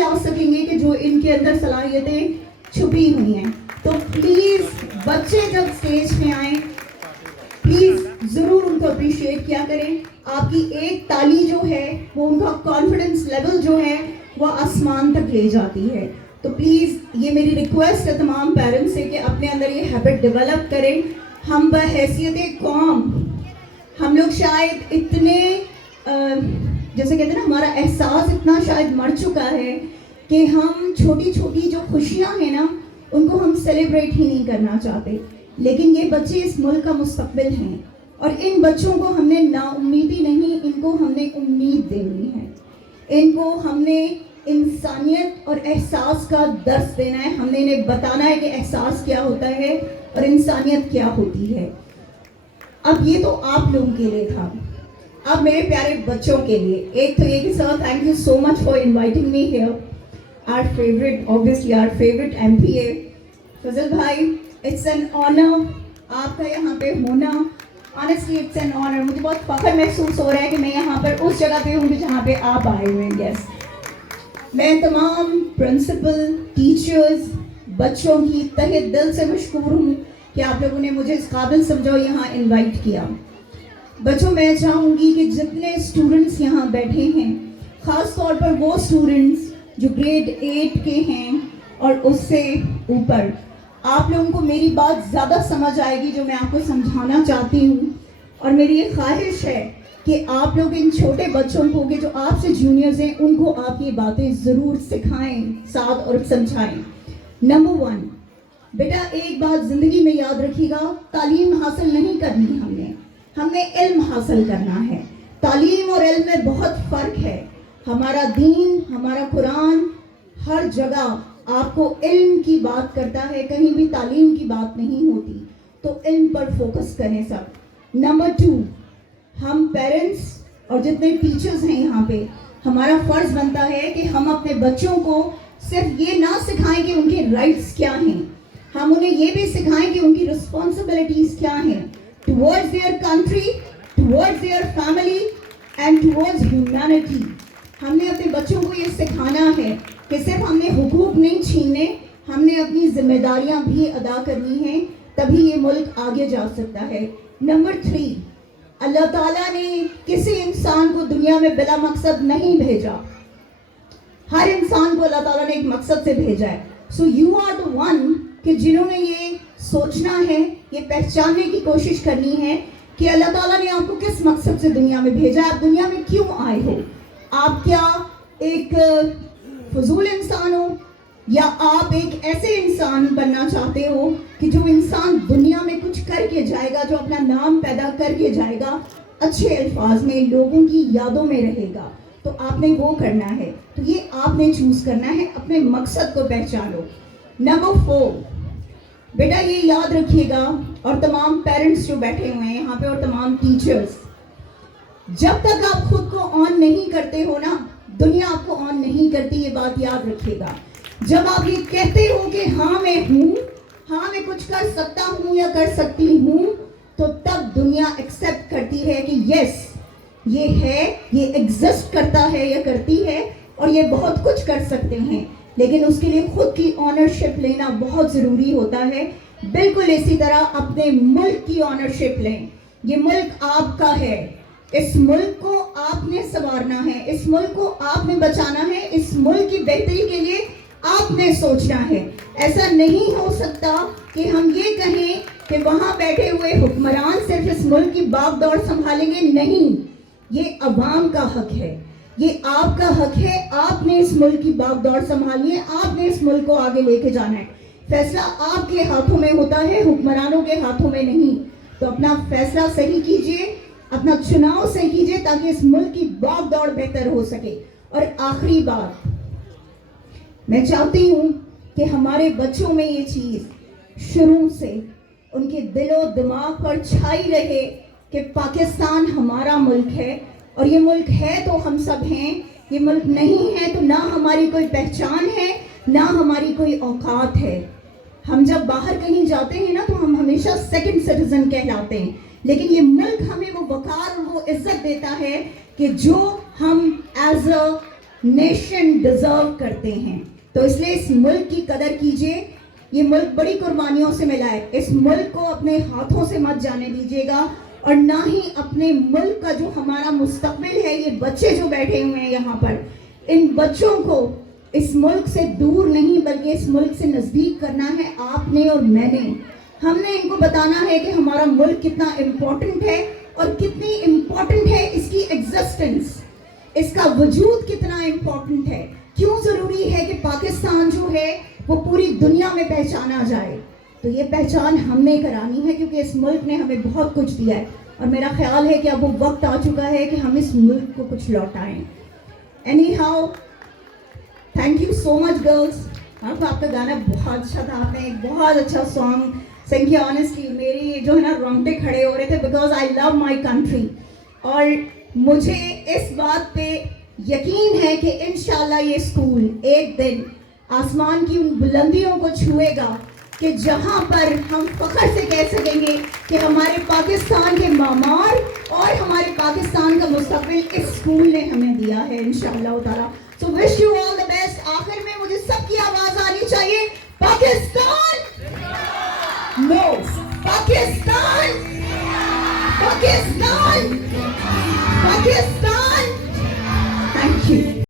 ला सकेंगे कि जो इनके अंदर सलाहियतें छुपी हुई हैं। तो प्लीज बच्चे जब स्टेज पे आए प्लीज जरूर उनको अप्रिशिएट किया करें। आपकी एक ताली जो है वो उनका कॉन्फिडेंस लेवल जो है वो आसमान तक ले जाती है। तो प्लीज ये मेरी रिक्वेस्ट है तमाम पेरेंट्स से कि अपने अंदर ये हैबिट डेवलप करें। हम बहैसियत कौम हम लोग शायद इतने जैसे कहते हैं ना, हमारा एहसास इतना शायद मर चुका है कि हम छोटी छोटी जो खुशियां हैं ना उनको हम सेलिब्रेट ही नहीं करना चाहते। लेकिन ये बच्चे इस मुल्क का मुस्तकबिल हैं और इन बच्चों को हमने नाउम्मीदी नहीं, इनको हमने उम्मीद देनी है। इनको हमने इंसानियत और एहसास का दर्स देना है। हमने इन्हें बताना है कि एहसास क्या होता है और इंसानियत क्या होती है। अब ये तो आप लोगों के लिए था, अब मेरे प्यारे बच्चों के लिए एक तो ये कि sir thank you so much for inviting me here. Our favourite, obviously our favourite MPA Fazal भाई, इट्स एन ऑनर आपका यहाँ पे होना। ऑनेस्टली इट्स एन ऑनर, मुझे बहुत फख्र महसूस हो रहा है कि मैं यहाँ पर उस जगह पे हूँ जहाँ पे आप आए हुए हैं गेस्ट। मैं तमाम प्रिंसिपल, टीचर्स, बच्चों की तहे दिल से मशकूर हूँ कि आप लोगों ने मुझे इस काबिल समझो यहाँ इनवाइट किया। बच्चों मैं चाहूँगी कि जितने स्टूडेंट्स यहाँ बैठे हैं, ख़ास तौर पर वो स्टूडेंट्स जो ग्रेड 8 के हैं और उससे ऊपर, आप लोगों को मेरी बात ज़्यादा समझ आएगी जो मैं आपको समझाना चाहती हूँ। और मेरी ये ख्वाहिश है कि आप लोग इन छोटे बच्चों को कि जो आपसे जूनियर्स हैं उनको आप ये बातें ज़रूर सिखाएं साथ और समझाएं। नंबर 1, बेटा एक बात ज़िंदगी में याद रखिएगा, तालीम हासिल नहीं करनी हमने इल्म हासिल करना है। तालीम और इल्म में बहुत फ़र्क है। हमारा दीन, हमारा कुरान हर जगह आपको इल्म की बात करता है, कहीं भी तालीम की बात नहीं होती। तो इल्म पर फोकस करें सब। नंबर 2, हम पेरेंट्स और जितने टीचर्स हैं यहाँ पे, हमारा फ़र्ज़ बनता है कि हम अपने बच्चों को सिर्फ ये ना सिखाएं कि उनके राइट्स क्या हैं, हम उन्हें ये भी सिखाएं कि उनकी रिस्पॉन्सिबिलिटीज़ क्या हैं towards their country, towards their family and towards humanity। हमने अपने बच्चों को ये सिखाना है कि सिर्फ हमने हुकूक नहीं छीनने, हमने अपनी जिम्मेदारियां भी अदा करनी हैं, तभी ये मुल्क आगे जा सकता है। नंबर 3, अल्लाह ताला ने किसी इंसान को दुनिया में बिला मकसद नहीं भेजा। हर इंसान को अल्लाह ताला ने एक मकसद से भेजा है। So you are the one कि जिन्होंने ये सोचना है, ये पहचानने की कोशिश करनी है कि अल्लाह ताला ने आपको किस मकसद से दुनिया में भेजा है, आप दुनिया में क्यों आए हो। आप क्या एक फजूल इंसान हो या आप एक ऐसे इंसान बनना चाहते हो कि जो इंसान दुनिया में कुछ करके जाएगा, जो अपना नाम पैदा करके जाएगा, अच्छे अल्फाज में लोगों की यादों में रहेगा। तो आपने वो करना है, तो ये आपने चूज करना है, अपने मकसद को पहचानो। नंबर 4, बेटा ये याद रखिएगा, और तमाम पेरेंट्स जो बैठे हुए हैं यहाँ पे और तमाम टीचर्स, जब तक आप खुद को ऑन नहीं करते हो ना, दुनिया आपको ऑन नहीं करती, ये बात याद रखिएगा। जब आप ये कहते हो कि हाँ मैं हूँ, हाँ मैं कुछ कर सकता हूँ या कर सकती हूँ, तो तब दुनिया एक्सेप्ट करती है कि यस ये है, ये एग्जिस्ट करता है या करती है और ये बहुत कुछ कर सकते हैं। लेकिन उसके लिए खुद की ऑनरशिप लेना बहुत ज़रूरी होता है। बिल्कुल इसी तरह अपने मुल्क की ऑनरशिप लें। ये मुल्क आपका है, इस मुल्क को आपने संवारना है, इस मुल्क को आपने बचाना है, इस मुल्क की बेहतरी के लिए आपने सोचना है। ऐसा नहीं हो सकता कि हम ये कहें कि वहाँ बैठे हुए हुक्मरान सिर्फ इस मुल्क की बागडोर संभालेंगे। नहीं, ये अवाम का हक है, ये आपका हक है। आपने इस मुल्क की बागडोर संभालनी है, आपने इस मुल्क को आगे लेके जाना है। फैसला आपके हाथों में होता है, हुक्मरानों के हाथों में नहीं। तो अपना फैसला सही कीजिए, अपना चुनाव सही कीजिए ताकि इस मुल्क की बागडोर बेहतर हो सके। और आखिरी बात, मैं चाहती हूँ कि हमारे बच्चों में ये चीज़ शुरू से उनके दिलो दिमाग पर छाई रहे कि पाकिस्तान हमारा मुल्क है, और ये मुल्क है तो हम सब हैं, ये मुल्क नहीं है तो ना हमारी कोई पहचान है, ना हमारी कोई औकात है। हम जब बाहर कहीं जाते हैं ना तो हम हमेशा सेकंड सिटीजन कहलाते हैं, लेकिन ये मुल्क हमें वो वकार और वो इज्जत देता है कि जो हम एज अ नेशन डिजर्व करते हैं। तो इसलिए इस मुल्क की कदर कीजिए। ये मुल्क बड़ी कुर्बानियों से मिला है। इस मुल्क को अपने हाथों से मत जाने दीजिएगा, और ना ही अपने मुल्क का जो हमारा मुस्तकबिल है, ये बच्चे जो बैठे हुए हैं यहाँ पर, इन बच्चों को इस मुल्क से दूर नहीं बल्कि इस मुल्क से नज़दीक करना है आपने और मैंने। हमने इनको बताना है कि हमारा मुल्क कितना इम्पोर्टेंट है और कितनी इम्पोर्टेंट है इसकी एग्जिस्टेंस, इसका वजूद कितना इम्पोर्टेंट है, क्यों ज़रूरी है कि पाकिस्तान जो है वो पूरी दुनिया में पहचाना जाए। तो ये पहचान हमने करानी है, क्योंकि इस मुल्क ने हमें बहुत कुछ दिया है, और मेरा ख्याल है कि अब वो वक्त आ चुका है कि हम इस मुल्क को कुछ लौटाएं। Anyhow, thank you so much girls. आपका गाना बहुत अच्छा था, आपने एक बहुत अच्छा सॉन्ग सिंग किया। ऑनेस्टली मेरी जो है ना रोंगटे खड़े हो रहे थे, because I love my country. और मुझे इस बात पे यकीन है कि इंशाल्लाह ये स्कूल एक दिन आसमान की उन बुलंदियों को छुएगा कि जहाँ पर हम फख्र से कह सकेंगे कि हमारे पाकिस्तान के मामार और हमारे पाकिस्तान का मुस्तकबिल इस स्कूल ने हमें दिया है इंशाअल्लाह ताला।